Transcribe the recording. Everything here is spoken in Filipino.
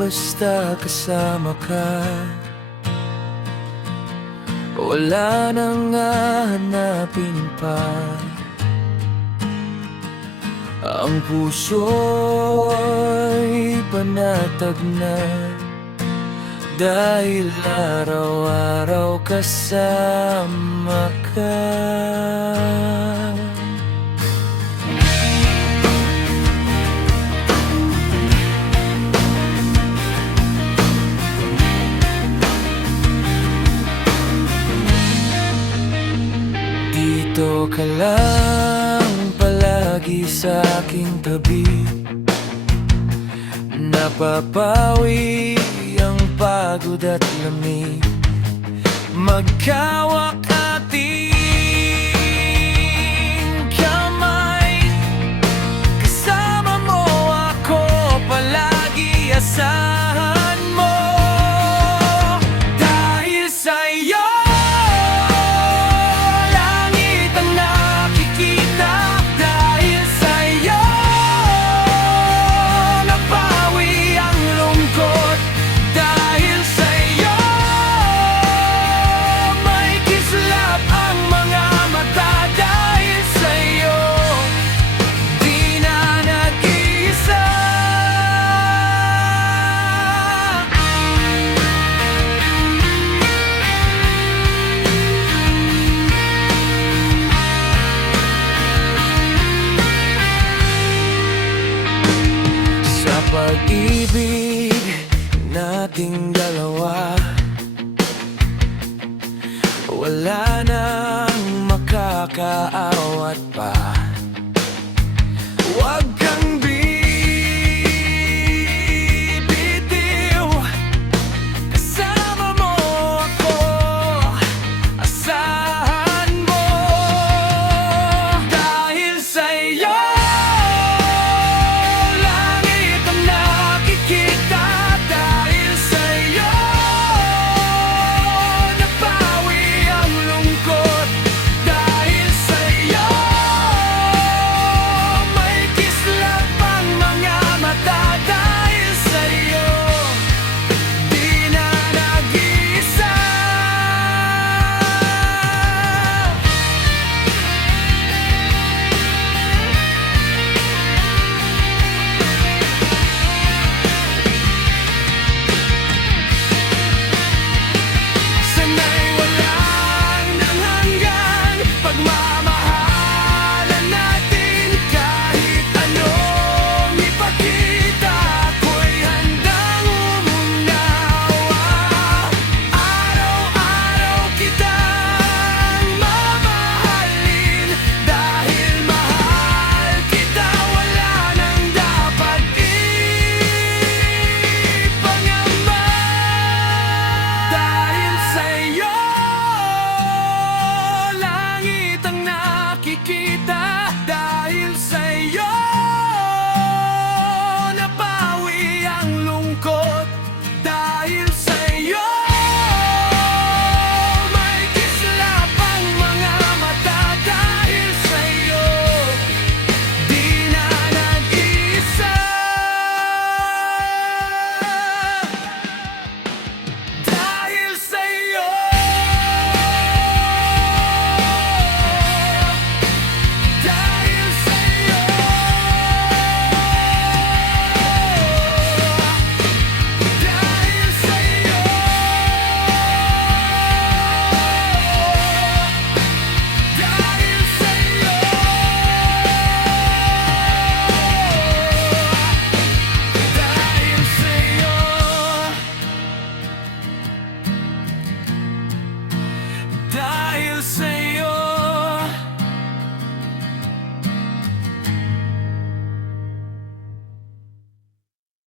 basta kasama ka. Wala nang hahanapin pa. Ang puso'y panatag na, dahil araw-araw kasama ka. Dito ka lang palagi sa aking tabi, napapawi ang pagod at lamig. Magkawak ating kamay, kasama mo ako palagi, asahan mo. Dahil sa'yo langit ang nakikita, dahil sa'yo nabawi ang lungkot, dahil sa'yo may kislap ang mga mata, dahil sa'yo di na nag-iisa. Sa pag-ibig nating dalawa, wala nang makakaawat pa. Huwag kang bibitiw, kasama mo ako, asahan mo. Dahil sa'yo langit ang nakikita, dahil sa'yo nabawi ang lungkot, dahil sa'yo may kislap ang mga mata, dahil sa'yo di na nag-iisa. Sana'y walang nanghanggan, pagmamahalan natin kahit anong ipakita. Ako'y handang umunawa, araw-araw kitang mamahalin, dahil mahal kita, wala nang dapat ipangamba. Dahil sa'yo langit ang nakikita, dahil sa'yo nabawi ang lungkot, dahil sa'yo may kislap ang mga mata, dahil sa'yo di na nag-iisa. Dahil sa'yo, dahil sa'yo, dahil sa'yo, dahil sa'yo, dahil sa'yo, dahil sa'yo.